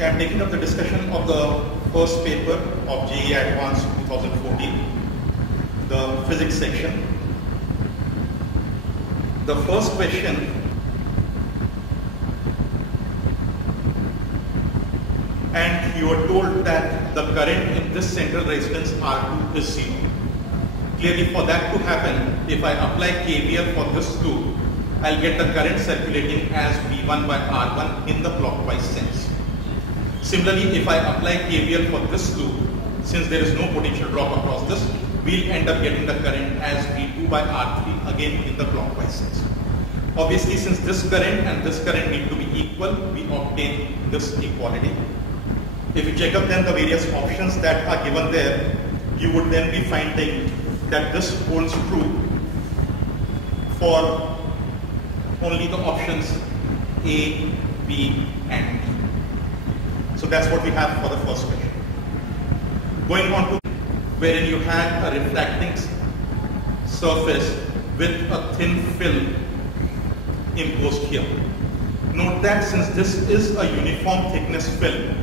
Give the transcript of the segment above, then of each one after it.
Okay, I'm taking up the discussion of the first paper of JEE Advanced 2014, the physics section. The first question and you are told that the current in this central resistance R2 is 0. Clearly for that to happen, if I apply KVL for this loop, I'll get the current circulating as V1 by R1 in the clockwise sense. Similarly, if I apply KVL for this loop, since there is no potential drop across this, we'll end up getting the current as V2 by R3 again in the clockwise sense. Obviously, since this current and this current need to be equal, we obtain this equality. If you check up then the various options that are given there, you would then be finding that this holds true for only the options A, B and D. So that's what we have for the first question. Going on to wherein you had a refracting surface with a thin film imposed here. Note that since this is a uniform thickness film,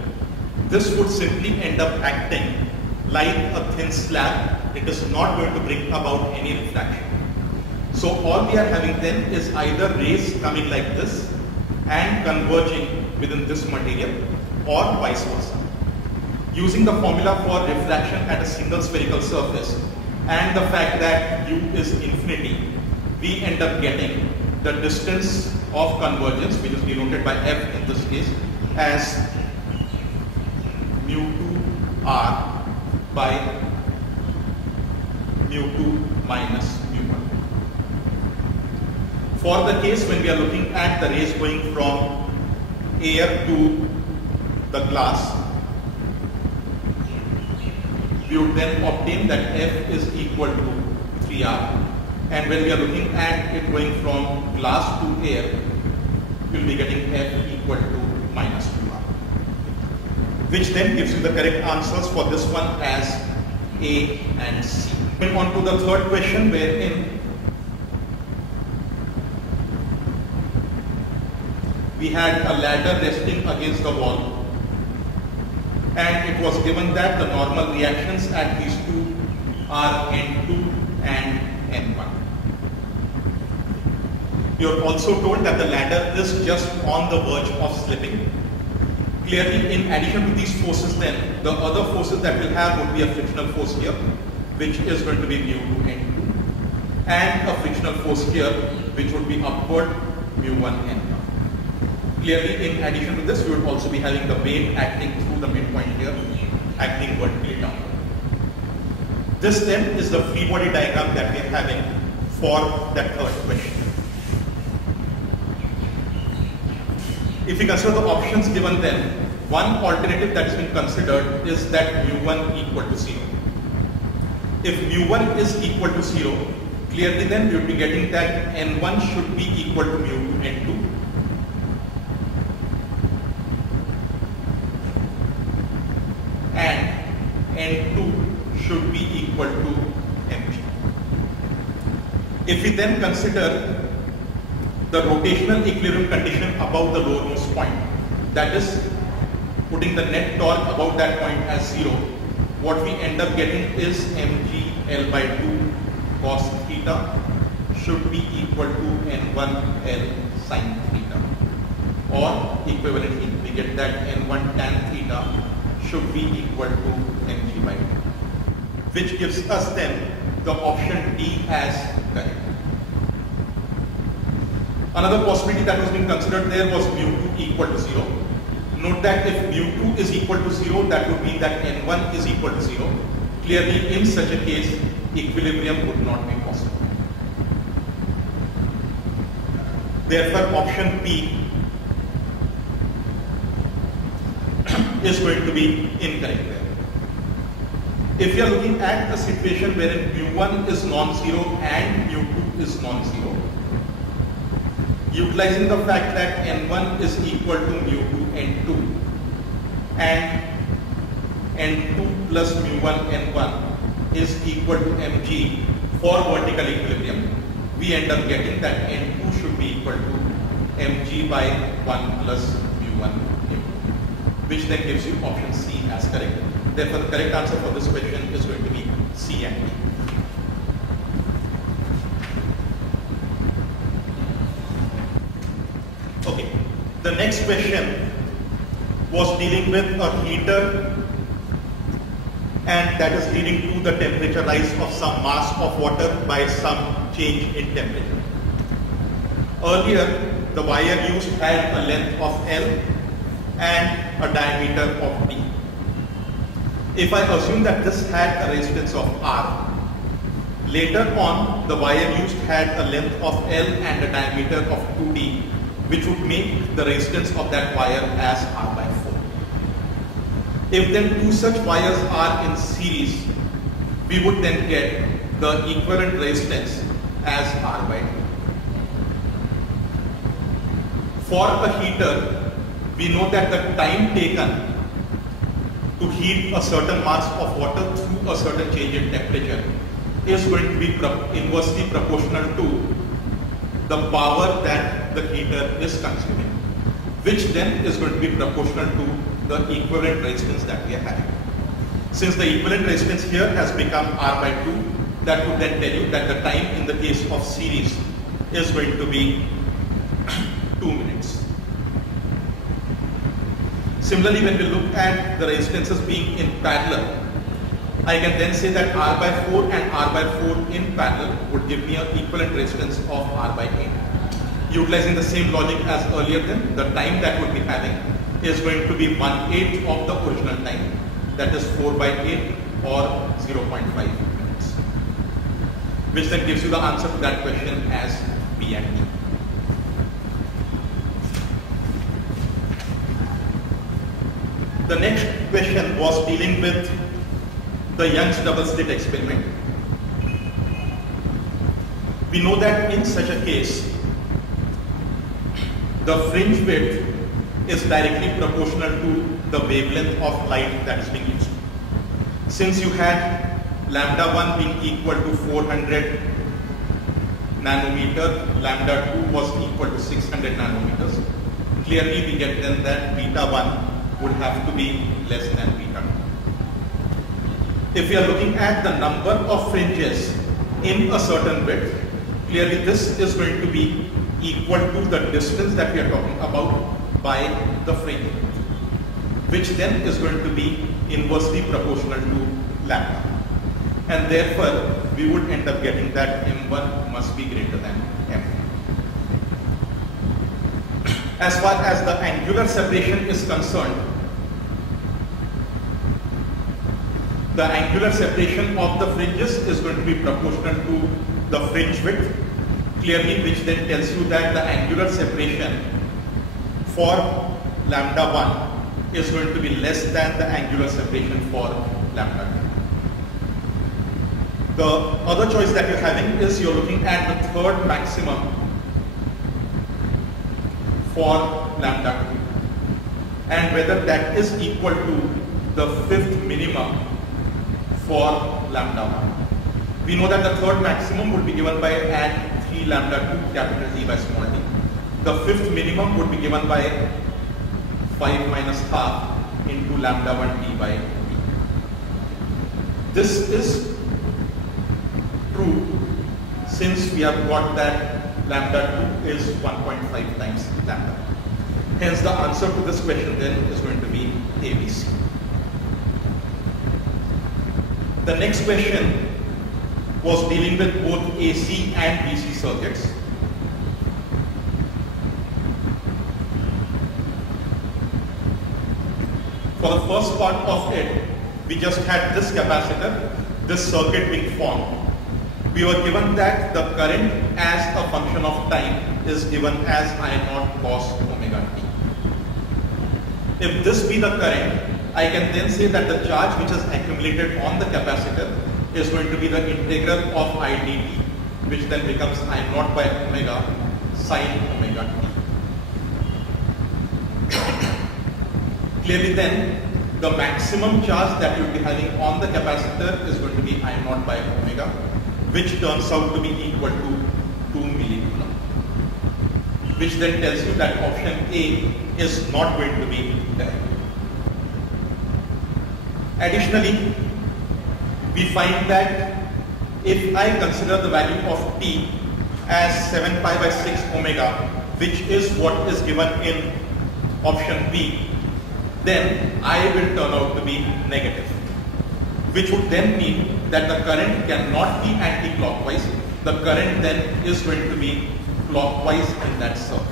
this would simply end up acting like a thin slab. It is not going to bring about any refraction. So all we are having then is either rays coming like this and converging within this material or vice versa. Using the formula for refraction at a single spherical surface and the fact that U is infinity, we end up getting the distance of convergence, which is denoted by F in this case, as mu2 R by mu2 minus mu1. For the case when we are looking at the rays going from air to the glass, we would then obtain that F is equal to 3R. And when we are looking at it going from glass to air, we will be getting F equal to minus 2R. Which then gives you the correct answers for this one as A and C. Going on to the third question, wherein we had a ladder resting against the wall, and it was given that the normal reactions at these two are N2 and N1. You are also told that the ladder is just on the verge of slipping. Clearly, in addition to these forces then, the other forces that we'll have would be a frictional force here, which is going to be mu2 N2, and a frictional force here, which would be upward mu1 N1. Clearly, in addition to this, we would also be having the wave acting through the midpoint here, acting vertically down. This then is the free body diagram that we are having for that third question. If we consider the options given then, one alternative that has been considered is that mu1 equal to 0. If mu1 is equal to 0, clearly then we would be getting that N1 should be equal to mu2 N2. And N2 should be equal to mg. If we then consider the rotational equilibrium condition above the lowermost point, that is putting the net torque above that point as 0, what we end up getting is mg L by 2 cos theta should be equal to N1 L sin theta, or equivalently we get that N1 tan theta should be equal to mg by 2, which gives us then the option D as correct. Another possibility that was being considered there was mu2 equal to 0. Note that if mu2 is equal to 0, that would mean that N1 is equal to 0. Clearly, in such a case, equilibrium would not be possible. Therefore, option B is going to be incorrect there. If you are looking at a situation wherein mu1 is non-zero and mu2 is non-zero, utilizing the fact that N1 is equal to mu2 N2 and N2 plus mu1 N1 is equal to mg for vertical equilibrium, we end up getting that N2 should be equal to mg by 1 plus mu1 N2. which then gives you option C as correct. Therefore, the correct answer for this question is going to be C and D. Okay, the next question was dealing with a heater, and that is leading to the temperature rise of some mass of water by some change in temperature. Earlier, the wire used had a length of L and a diameter of D. If I assume that this had a resistance of R, later on the wire used had a length of L and a diameter of 2D, which would make the resistance of that wire as R by 4. If then two such wires are in series, we would then get the equivalent resistance as R by 2. For a heater, we know that the time taken to heat a certain mass of water through a certain change in temperature is going to be inversely proportional to the power that the heater is consuming, which then is going to be proportional to the equivalent resistance that we are having. Since the equivalent resistance here has become R by 2, that would then tell you that the time in the case of series is going to be 2 minutes. Similarly, when we look at the resistances being in parallel, I can then say that R by 4 and R by 4 in parallel would give me an equivalent resistance of R by 8. Utilizing the same logic as earlier, then the time that would be having is going to be 1/8 of the original time, that is 4 by 8 or 0.5 minutes, which then gives you the answer to that question as B and D. The next question was dealing with the Young's double slit experiment. We know that in such a case, the fringe width is directly proportional to the wavelength of light that is being used. Since you had lambda 1 being equal to 400 nanometer, lambda 2 was equal to 600 nanometers, clearly we get then that beta 1 would have to be less than beta 2. If we are looking at the number of fringes in a certain width, clearly this is going to be equal to the distance that we are talking about by the fringe width, which then is going to be inversely proportional to lambda. And therefore, we would end up getting that M1 must be greater than M2. As far as the angular separation is concerned, the angular separation of the fringes is going to be proportional to the fringe width, clearly, which then tells you that the angular separation for lambda 1 is going to be less than the angular separation for lambda 2. The other choice that you're having is you're looking at the third maximum for lambda 2 and whether that is equal to the fifth minimum for lambda 1. We know that the third maximum would be given by add 3 lambda 2 capital T by small t. The fifth minimum would be given by 5 minus half into lambda 1 t by t. This is true since we have got that lambda 2 is 1.5 times lambda. Hence the answer to this question then is going to be ABC. The next question was dealing with both AC and DC circuits. For the first part of it, we just had this capacitor, this circuit being formed. We were given that the current as a function of time is given as I0 cos omega t. If this be the current, I can then say that the charge which is accumulated on the capacitor is going to be the integral of I dt, which then becomes I0 by omega sine omega t. Clearly then, the maximum charge that you will be having on the capacitor is going to be I0 by omega, which turns out to be equal to 2 millicoulomb, which then tells you that option A is not going to be correct. Additionally, we find that if I consider the value of t as 7 pi by 6 omega, which is what is given in option B, then I will turn out to be negative, which would then mean that the current cannot be anti-clockwise. The current then is going to be clockwise in that circle.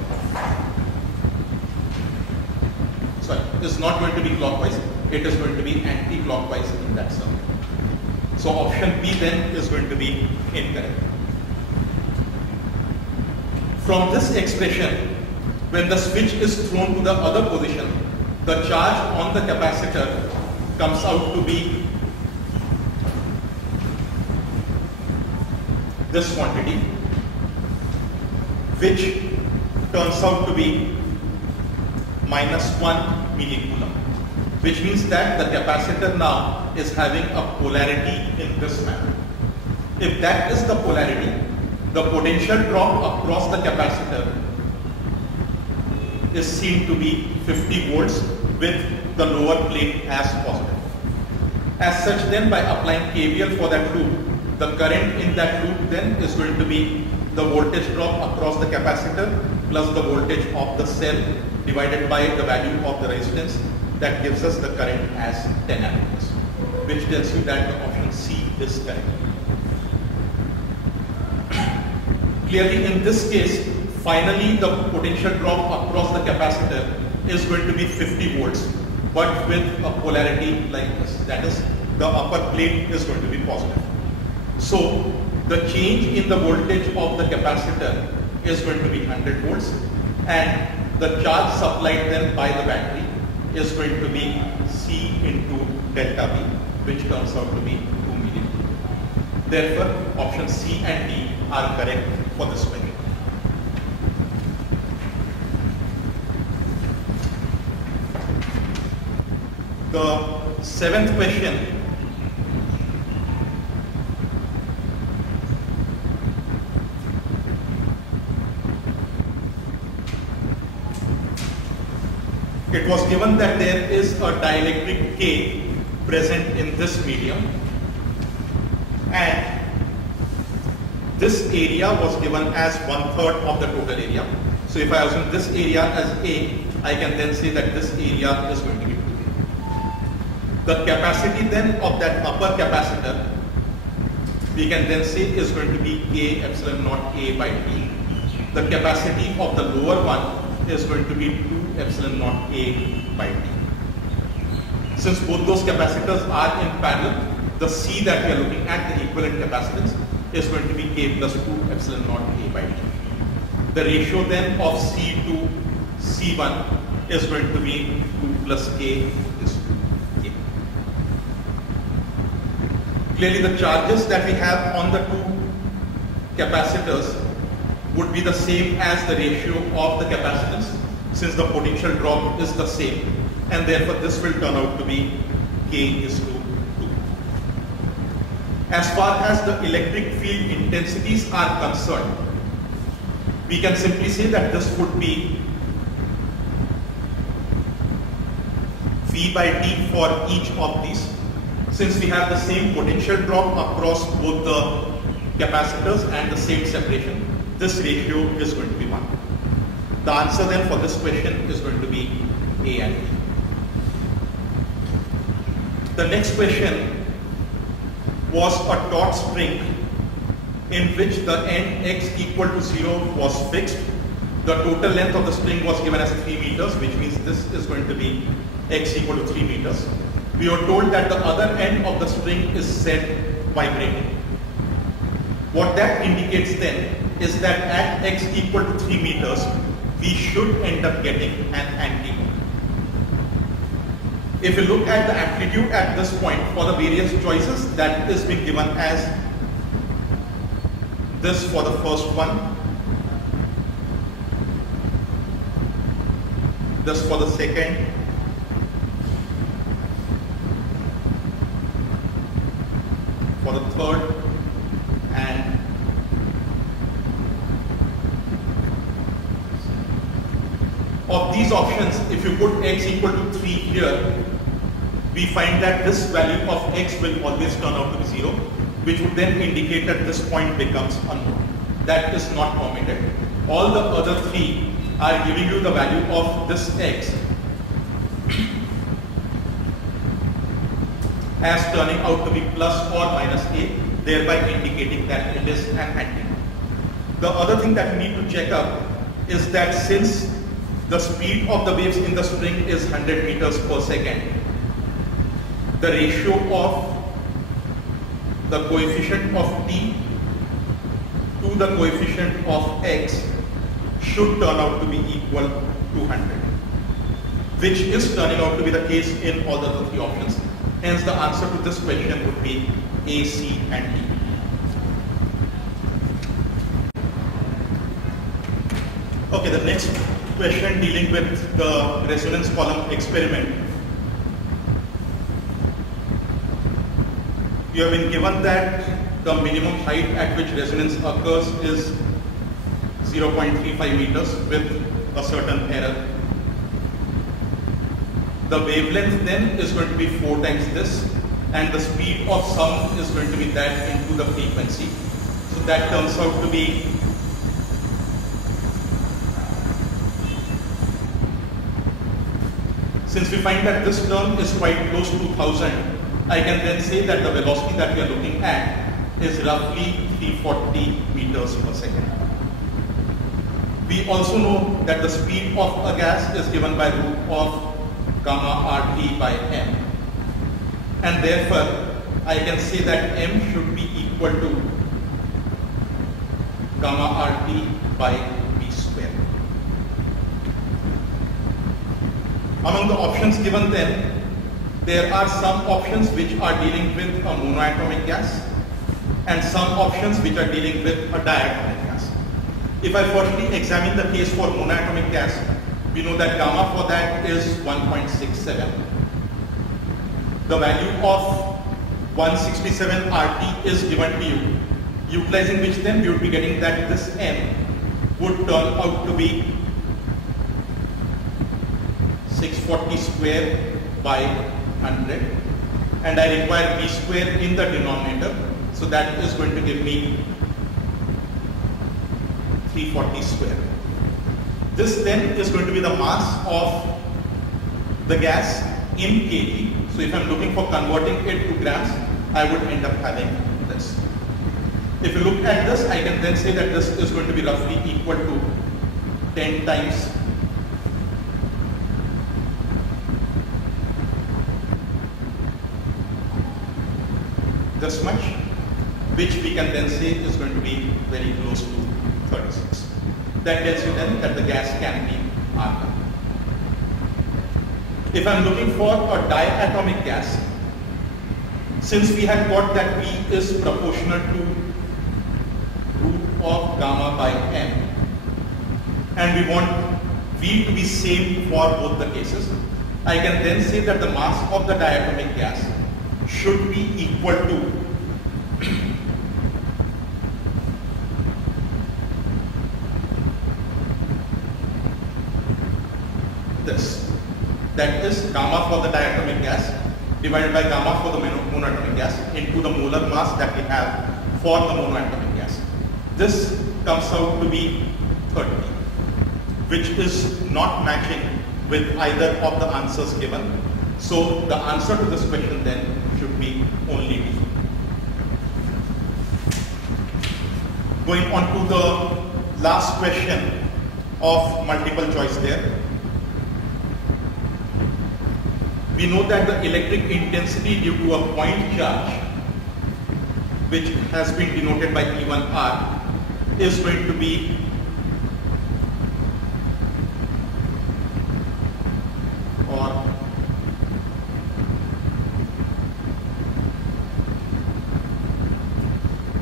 Sorry, it's not going to be clockwise, it is going to be anti-clockwise in that circle. So option B then is going to be incorrect. From this expression, when the switch is thrown to the other position, the charge on the capacitor comes out to be this quantity, which turns out to be -1 millicoulomb, which means that the capacitor now is having a polarity in this manner. If that is the polarity, the potential drop across the capacitor is seen to be 50 volts with the lower plate as positive. As such, then by applying KVL for that loop, the current in that loop then is going to be the voltage drop across the capacitor plus the voltage of the cell divided by the value of the resistance. That gives us the current as 10 amperes, which tells you that the option C is correct. Clearly in this case, finally the potential drop across the capacitor is going to be 50 volts, but with a polarity like this. That is, the upper plate is going to be positive. So the change in the voltage of the capacitor is going to be 100 volts, and the charge supplied then by the battery is going to be C into delta V, which turns out to be 2 millicoulomb. Therefore, option C and D are correct for this question. The seventh question it was given that there is a dielectric K present in this medium, and this area was given as 1/3 of the total area. So if I assume this area as A, I can then say that this area is going to be 2A. The capacity then of that upper capacitor, we can then say is going to be K epsilon naught A by T. The capacity of the lower one is going to be 2 epsilon naught A by T. Since both those capacitors are in parallel, the C that we are looking at, the equivalent capacitance, is going to be K plus 2 epsilon naught A by T. The ratio then of C to C1 is going to be 2 plus K is 2K. Clearly the charges that we have on the two capacitors would be the same as the ratio of the capacitance, since the potential drop is the same, and therefore this will turn out to be K is to 2. As far as the electric field intensities are concerned, we can simply say that this would be V by T for each of these. Since we have the same potential drop across both the capacitors and the same separation, this ratio is going to be 1. The answer then for this question is going to be A and B. The next question was a taut spring in which the end x equal to 0 was fixed. The total length of the spring was given as 3 meters, which means this is going to be x equal to 3 meters. We are told that the other end of the spring is set vibrating. What that indicates then is that at x equal to 3 meters, we should end up getting an anti-mode. If you look at the amplitude at this point for the various choices, that is being given as this for the first one, this for the second, for the third, and of these options, if you put x equal to 3 here, we find that this value of x will always turn out to be 0, which would then indicate that this point becomes unknown. That is not permitted. All the other three are giving you the value of this x as turning out to be plus or minus a, thereby indicating that it is an antenna. The other thing that we need to check up is that since the speed of the waves in the spring is 100 meters per second, the ratio of the coefficient of t to the coefficient of x should turn out to be equal to 100, which is turning out to be the case in all the other three options. Hence, the answer to this question would be A, C, and D. Okay, the next question dealing with the resonance column experiment. You have been given that the minimum height at which resonance occurs is 0.35 meters with a certain error. The wavelength then is going to be 4 times this, and the speed of sound is going to be that into the frequency. So that turns out to be since we find that this term is quite close to 1000, I can then say that the velocity that we are looking at is roughly 340 meters per second. We also know that the speed of a gas is given by root of gamma RT by m, and therefore I can say that m should be equal to gamma RT by v square. Among the options given then, there are some options which are dealing with a monoatomic gas and some options which are dealing with a diatomic gas. If I firstly examine the case for monoatomic gas, we know that gamma for that is 1.67. The value of 167 RT is given to you, utilizing which then we would be getting that this m would turn out to be 640 square by 100, and I require v square in the denominator, so that is going to give me 340 square. This then is going to be the mass of the gas in kg. So if I'm looking for converting it to grams, I would end up having this. If you look at this, I can then say that this is going to be roughly equal to 10 times this much, which we can then say is going to be very close to 36. That tells you then that the gas can be argon. If I'm looking for a diatomic gas, since we have got that V is proportional to root of gamma by m, and we want V to be same for both the cases, I can then say that the mass of the diatomic gas should be equal to this. That is gamma for the diatomic gas divided by gamma for the monoatomic gas into the molar mass that we have for the monoatomic gas. This comes out to be 30, which is not matching with either of the answers given. So the answer to this question then should be only D. Going on to the last question of multiple choice there. We know that the electric intensity due to a point charge, which has been denoted by E1R, is going to be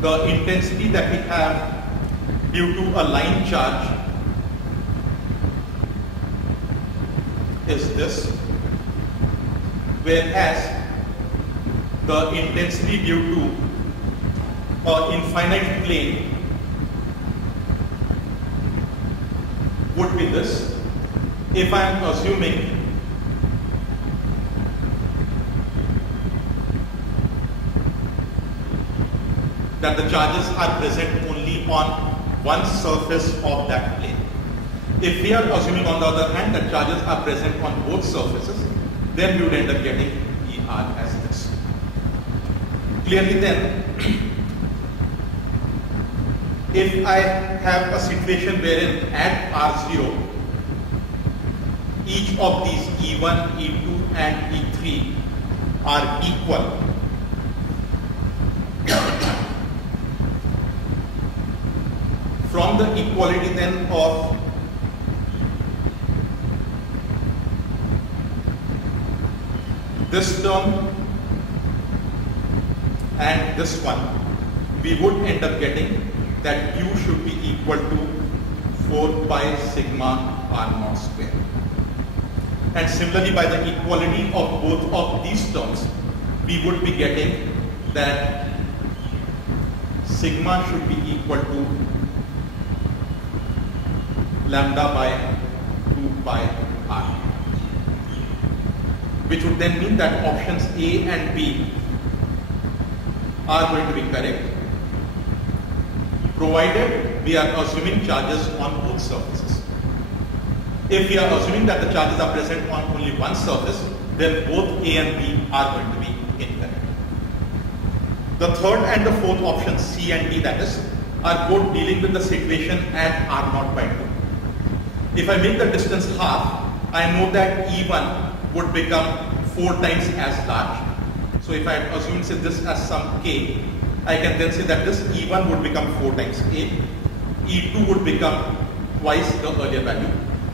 the intensity that we have due to a line charge is this, whereas the intensity due to an infinite plane would be this. If I am assuming that the charges are present only on one surface of that plane. If we are assuming, on the other hand, that charges are present on both surfaces, then we would end up getting ER as this. Clearly then, if I have a situation wherein at R0, each of these E1, E2 and E3 are equal, from the equality then of this term and this one, we would end up getting that Q should be equal to 4 pi sigma R naught square. And similarly, by the equality of both of these terms, we would be getting that sigma should be equal to lambda by 2 pi R, which would then mean that options A and B are going to be correct, provided we are assuming charges on both surfaces. If we are assuming that the charges are present on only one surface, then both A and B are going to be incorrect. The third and the fourth options, C and D, that is, are both dealing with the situation at R0 by 2. If I make the distance half, I know that E1 would become 4 times as large. So if I assume say this as some K, I can then say that this E1 would become 4 times A, E2 would become twice the earlier value,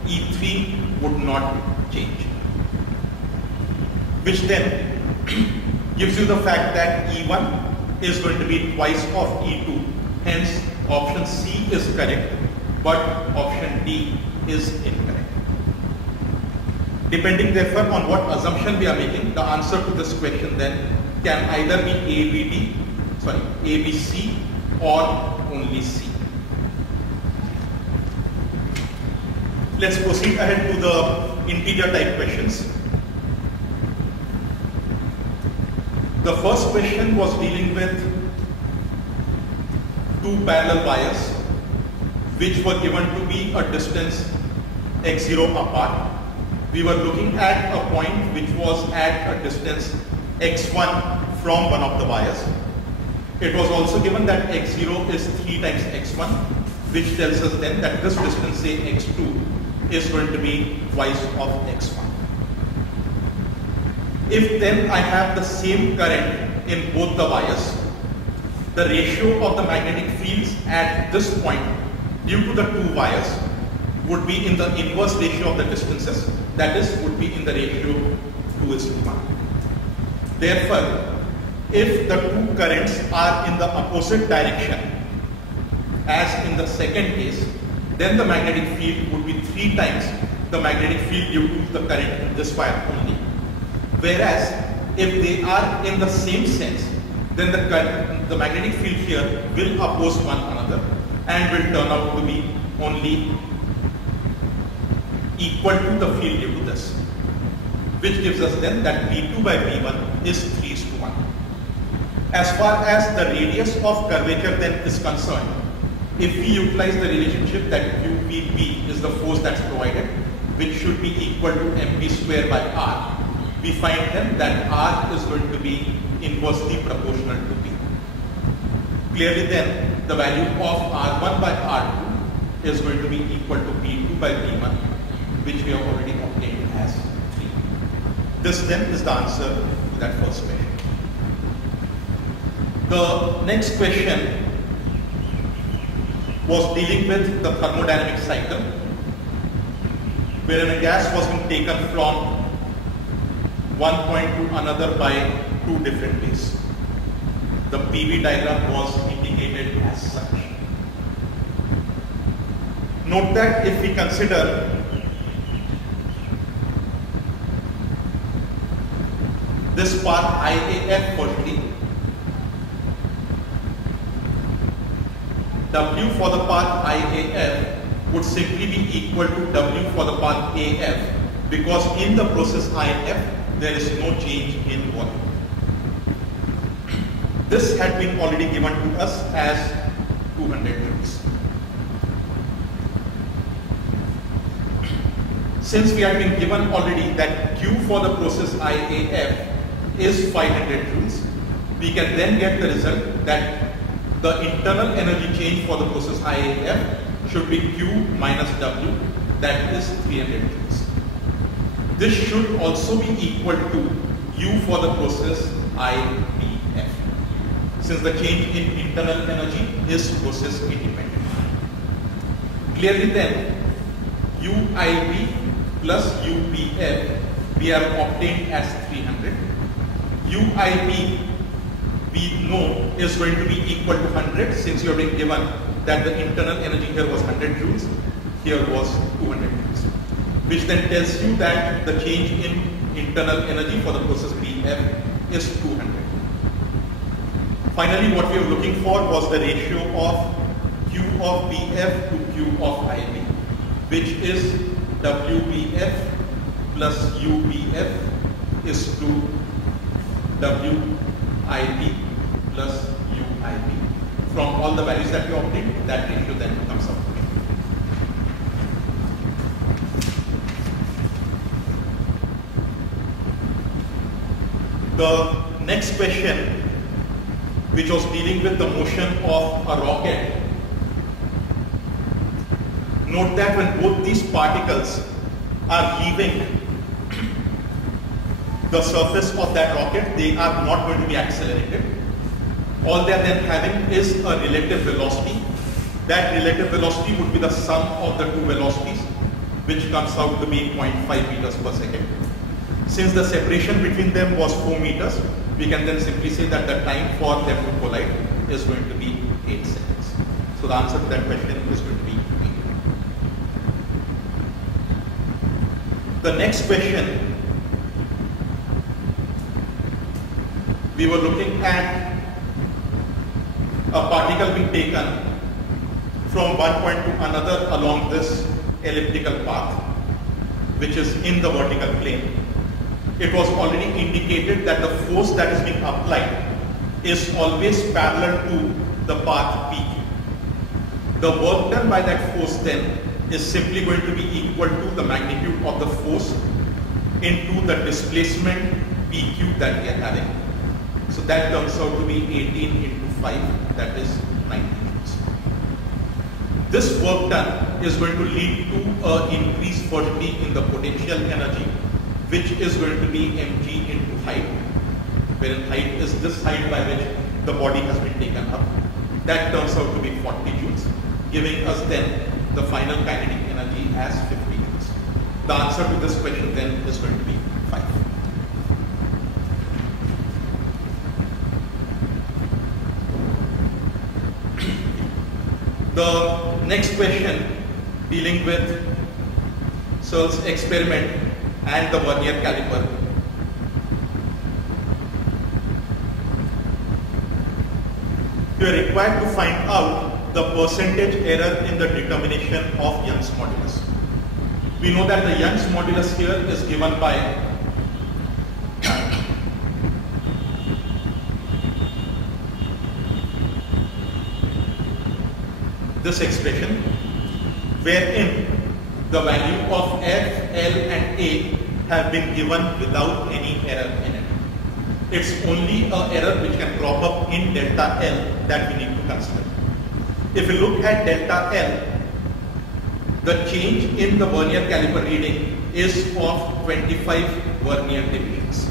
E3 would not change. Which then gives you the fact that E1 is going to be twice of E2, hence option C is correct, but option D is incorrect. Depending therefore on what assumption we are making, the answer to this question then can either be ABC or only C. Let's proceed ahead to the integer type questions. The first question was dealing with two parallel wires which were given to be a distance x0 apart. We were looking at a point which was at a distance x1 from one of the wires. It was also given that x0 is 3 times x1, which tells us then that this distance, say x2, is going to be twice of x1. If then I have the same current in both the wires, the ratio of the magnetic fields at this point due to the two wires would be in the inverse ratio of the distances, that is, would be in the ratio 2:1. Therefore, if the two currents are in the opposite direction, as in the second case, then the magnetic field would be 3 times the magnetic field due to the current in this wire only. Whereas, if they are in the same sense, then the magnetic field here will oppose one another and will turn out to be only equal to the field due to this, which gives us then that B2 by B1 is 3:1. As far as the radius of curvature then is concerned, if we utilize the relationship that QPB is the force that's provided, which should be equal to mv square by r, we find then that r is going to be inversely proportional to B. Clearly then, the value of R1 by R2 is going to be equal to B2 by B1, which we have already obtained as 3. This then is the answer to that first question. The next question was dealing with the thermodynamic cycle, wherein a gas was being taken from one point to another by 2 different ways. The PV diagram was indicated as such. Note that if we consider this path IAF firstly, W for the path IAF would simply be equal to W for the path AF, because in the process IF there is no change in volume. This had been already given to us as 200 joules. Since we had been given already that Q for the process IAF is 500 joules, we can then get the result that the internal energy change for the process IAF should be Q minus W, that is 300 joules. This should also be equal to U for the process IBF, since the change in internal energy is process independent. Clearly then, UIB plus UBF we have obtained as 300. UIB we know is going to be equal to 100, since you have been given that the internal energy here was 100 joules, here was 200 joules, which then tells you that the change in internal energy for the process BF is 200. Finally, what we were looking for was the ratio of Q of BF to Q of IB, which is WBF plus UBF is to WIB plus UIB. From all the values that we obtained, that ratio then comes out. The next question, which was dealing with the motion of a rocket. Note that when both these particles are leaving the surface of that rocket, they are not going to be accelerated. All they are then having is a relative velocity. That relative velocity would be the sum of the two velocities, which comes out to be 0.5 meters per second. Since the separation between them was 4 meters, we can then simply say that the time for them to collide is going to be 8 seconds. So the answer to that question is going to be 8. The next question, we were looking at a particle being taken from one point to another along this elliptical path, which is in the vertical plane. It was already indicated that the force that is being applied is always parallel to the path PQ. The work done by that force then is simply going to be equal to the magnitude of the force into the displacement PQ that we are having. So that turns out to be 18 into 5, that is 90 joules. This work done is going to lead to an increase firstly in the potential energy, which is going to be mg into height, wherein height is this height by which the body has been taken up. That turns out to be 40 joules, giving us then the final kinetic energy as 50 joules. The answer to this question then is going to be 5. The next question dealing with Searle's experiment and the vernier caliper. You are required to find out the percentage error in the determination of Young's modulus. We know that the Young's modulus here is given by this expression, wherein the value of F, L and A have been given without any error in it. It's only an error which can crop up in delta L that we need to consider. If we look at delta L, the change in the vernier caliper reading is of 25 vernier divisions.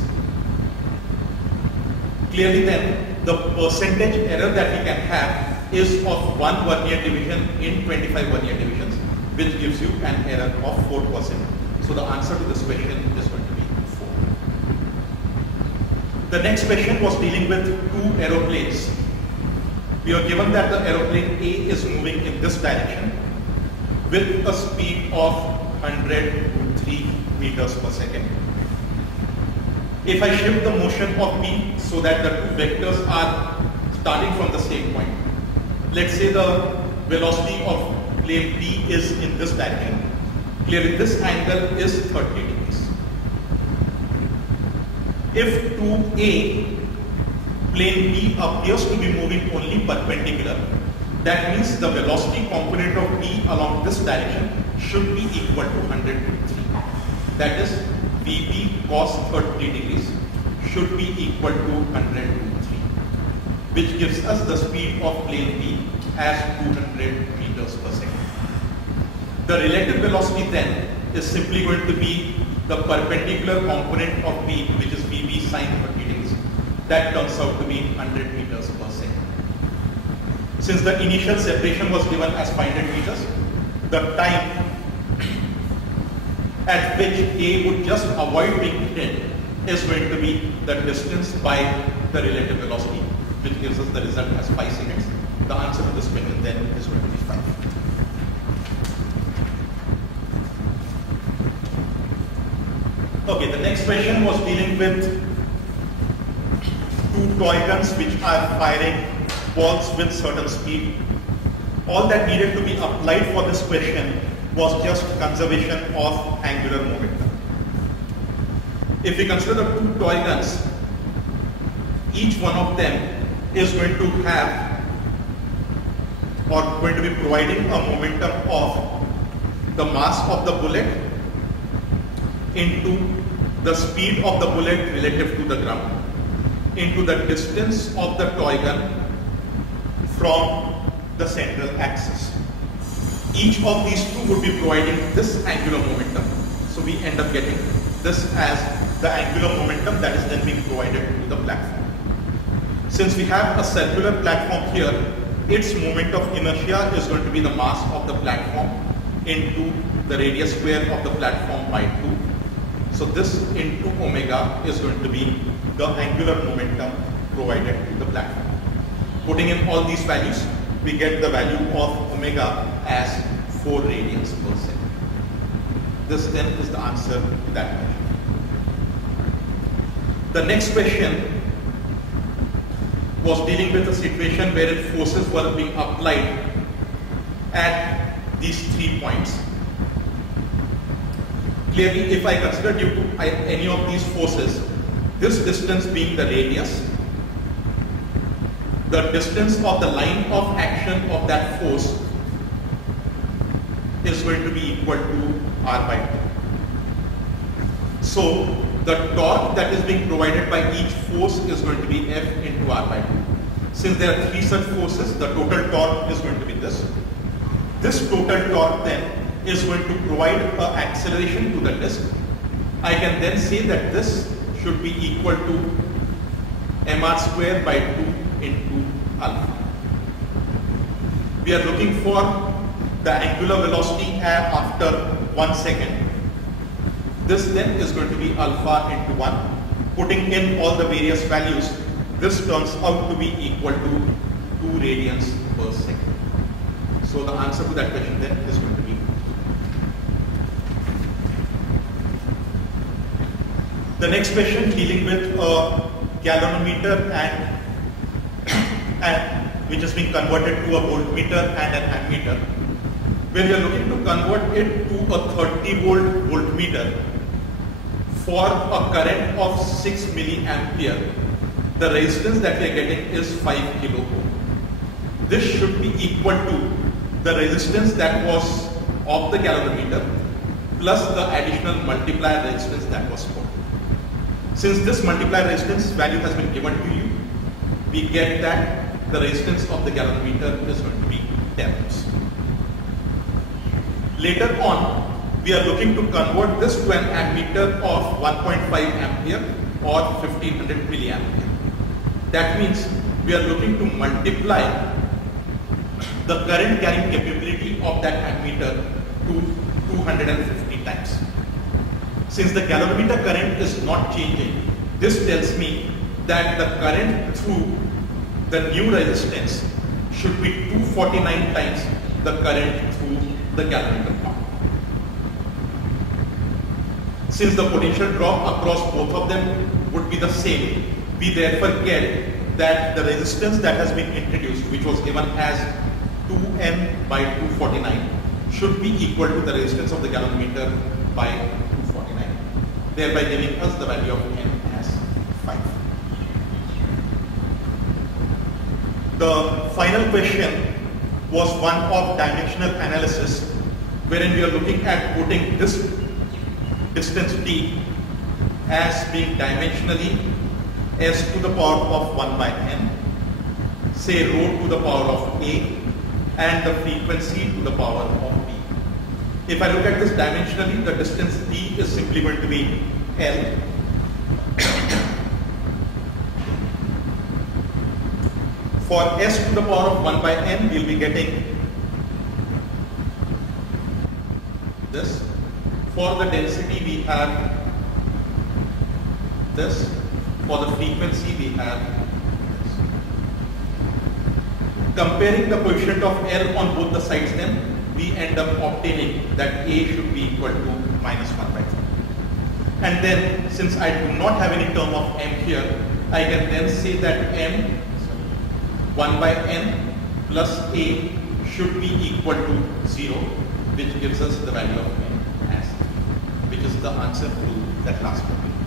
Clearly then, the percentage error that we can have is of 1 vernier division in 25 vernier divisions, which gives you an error of 4%. So the answer to this question is going to be 4. The next question was dealing with two aeroplanes. We are given that the aeroplane A is moving in this direction with a speed of 100 to 3 meters per second. If I shift the motion of B so that the two vectors are starting from the same point, let's say the velocity of plane B is in this direction. Clearly this angle is 30 degrees. If 2A plane B appears to be moving only perpendicular, that means the velocity component of B along this direction should be equal to 103. That is, VB cos 30 degrees should be equal to 103, which gives us the speed of plane B as 200 meters per second. The relative velocity then is simply going to be the perpendicular component of B, which is VB sine 30 degrees. That turns out to be 100 meters per second. Since the initial separation was given as 500 meters, the time at which A would just avoid being hit is going to be the distance by the relative velocity, which gives us the result as 5 seconds. The answer to this question then is going to be 5. Okay, the next question was dealing with two toy guns which are firing balls with certain speed. All that needed to be applied for this question was just conservation of angular momentum. If we consider the two toy guns, each one of them is going to have or going to be providing a momentum of the mass of the bullet into the speed of the bullet relative to the ground into the distance of the toy gun from the central axis. Each of these two would be providing this angular momentum. So we end up getting this as the angular momentum that is then being provided to the platform. Since we have a circular platform here, its moment of inertia is going to be the mass of the platform into the radius square of the platform by 2. So this into omega is going to be the angular momentum provided to the platform. Putting in all these values, we get the value of omega as 4 radians per second. This then is the answer to that question. The next question was dealing with a situation wherein forces were being applied at these 3 points. Clearly, if I consider due to any of these forces, this distance being the radius, the distance of the line of action of that force is going to be equal to r by 2. So the torque that is being provided by each force is going to be F into r by 2. Since there are 3 such forces, the total torque is going to be this. This total torque then is going to provide an acceleration to the disk. I can then say that this should be equal to mr square by 2 into alpha. We are looking for the angular velocity after 1 second. This then is going to be alpha into 1. Putting in all the various values, this turns out to be equal to 2 radians per second. So the answer to that question then is going to be 2. The next question dealing with a galvanometer and which is being converted to a voltmeter and an ammeter. When we are looking to convert it to a 30 volt voltmeter for a current of 6 milliampere, the resistance that we are getting is 5 kilo ohm. This should be equal to the resistance that was of the galvanometer plus the additional multiplier resistance that was put. Since this multiplier resistance value has been given to you, we get that the resistance of the galvanometer is going to be 10 ohms. Later on, we are looking to convert this to an ammeter of 1.5 ampere or 1500 milliampere. That means we are looking to multiply the current carrying capability of that ammeter to 250 times. Since the galvanometer current is not changing, this tells me that the current through the new resistance should be 249 times the current through the galvanometer part. Since the potential drop across both of them would be the same, we therefore get that the resistance that has been introduced, which was given as 2M by 249, should be equal to the resistance of the galvanometer by 249, thereby giving us the value of N as 5. The final question was one of dimensional analysis, wherein we are looking at putting this distance d as being dimensionally s to the power of 1 by n, say rho to the power of a, and the frequency to the power of b. If I look at this dimensionally, the distance d is simply going to be L. For s to the power of 1 by n, we'll be getting this. For the density, we have this. For the frequency, we have this. Comparing the coefficient of L on both the sides, then we end up obtaining that A should be equal to minus 1 by 3. And then, since I do not have any term of m here, I can then say that m 1 by n plus a should be equal to 0, which gives us the value of m as, which is the answer to that last problem.